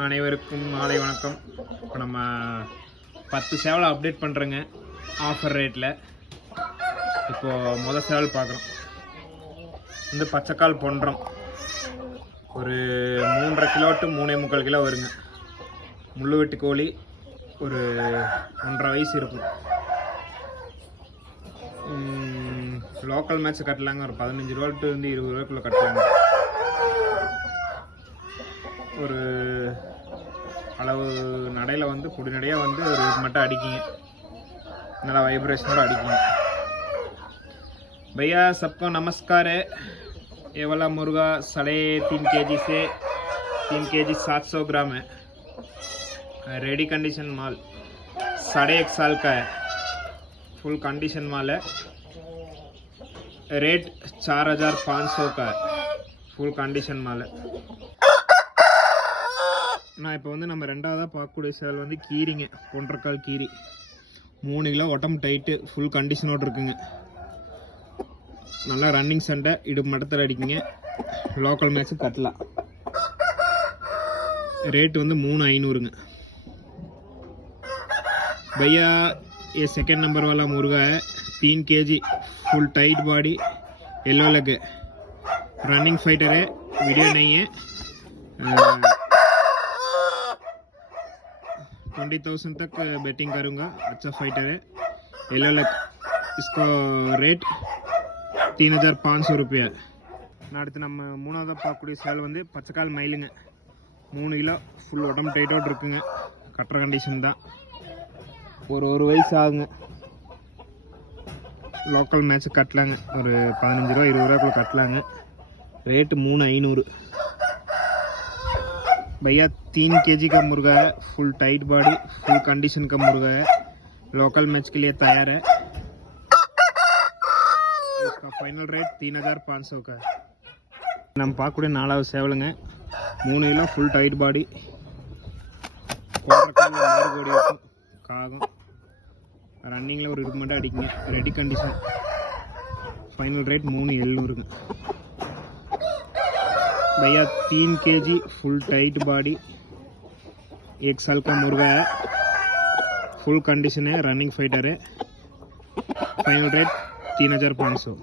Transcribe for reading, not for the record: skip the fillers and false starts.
அனைவருக்கும் மாலை வணக்கம். இப்போ நம்ம 10 சேவலை அப்டேட் பண்ணுறேங்க ஆஃபர் ரேட்டில். இப்போது மொதல் சேவல் பார்க்குறோம். வந்து பச்சைக்கால் பொன்றம் ஒரு 3.5 கிலோ டு 3.75 கிலோ வருங்க. முள்ளு வெட்டு கோழி ஒரு 1.5 வயசு இருக்கும். லோக்கல் மேட்ச் கட்டலாங்க. ஒரு 15 ரூபா டு 20 ரூபாய்க்குள்ளே கட்டலாங்க. ஒரு அளவு நடையில் வந்து பொடி நடையாக வந்து ஒரு மட்டும் அடிக்குங்க. நல்லா वाइब्रेशनோட अडिकुंगे। भैया सबको नमस्कार है। ये वाला मुर्गा 3.5 केजी से 3 केजी 700 ग्राम है। रेडी कंडीशन माल 1.5 साल का है। फुल कंडीशन माल है। रेट 4500 का है। फुल कंडीशन माल है। நான் இப்போ வந்து நம்ம ரெண்டாவதாக பார்க்கக்கூடிய சேவல் வந்து கீரிங்க, ஒன்றரைக்கால் கீரி, 3 கிலோ உடம்பு டைட்டு, ஃபுல் கண்டிஷனோடு இருக்குங்க. நல்லா ரன்னிங் சண்டை, இடுப்பு மட்டத்தில் அடிக்குங்க. லோக்கல் மேட்ச்சு கட்டலாம். रेट வந்து 3500ங்க। भैया ये सेकंड नंबर वाला मुर्गा है, 3 KG, full tight body, yellow leg, running fighter है, वीडियो नहीं है। 20,000 तक बेटिंग करूँगा। अच्छा फाइटर है, येलो लेग। इसको रेट 3500 रुपया। அடுத்து நம்ம மூணாவதாக பார்க்கக்கூடிய சேவல் வந்து பச்சைக்கால் மயிலுங்க, 3 கிலோ, ஃபுல் உடம்பு டைட்டோடு இருக்குங்க. கட்டுற கண்டிஷன் தான். ஒரு வயசு ஆகுங்க. லோக்கல் மேட்ச்சு கட்டலாங்க. ஒரு 15 ரூபா 20 ரூபாய்க்குள்ள கட்டலாங்க. रेट 3500। भैया 3 केजी का मुर्गा है, full tight body, full condition का मुर्गा है। लोकल मैच के लिए तैयार है। इसका फाइनल रेट 3500 का है। நம்ம பார்க்கக்கூடிய 4வது சேவலுங்க, 3 கிலோ, ஃபுல் டைட் பாடி, கோட்டக்கால் மாறுபடி இருக்கும், காகம், ரன்னிங்கில் ஒரு இடுப்பு மட்டும் அடிக்குங்க. Ready condition. फाइनल रेट 3700ங்க। भैया 3 केजी, फुल टाइट बॉडी, 1 साल का मुर्गा है, फुल कंडीशन है, रनिंग फाइटर है। Final rate 3500।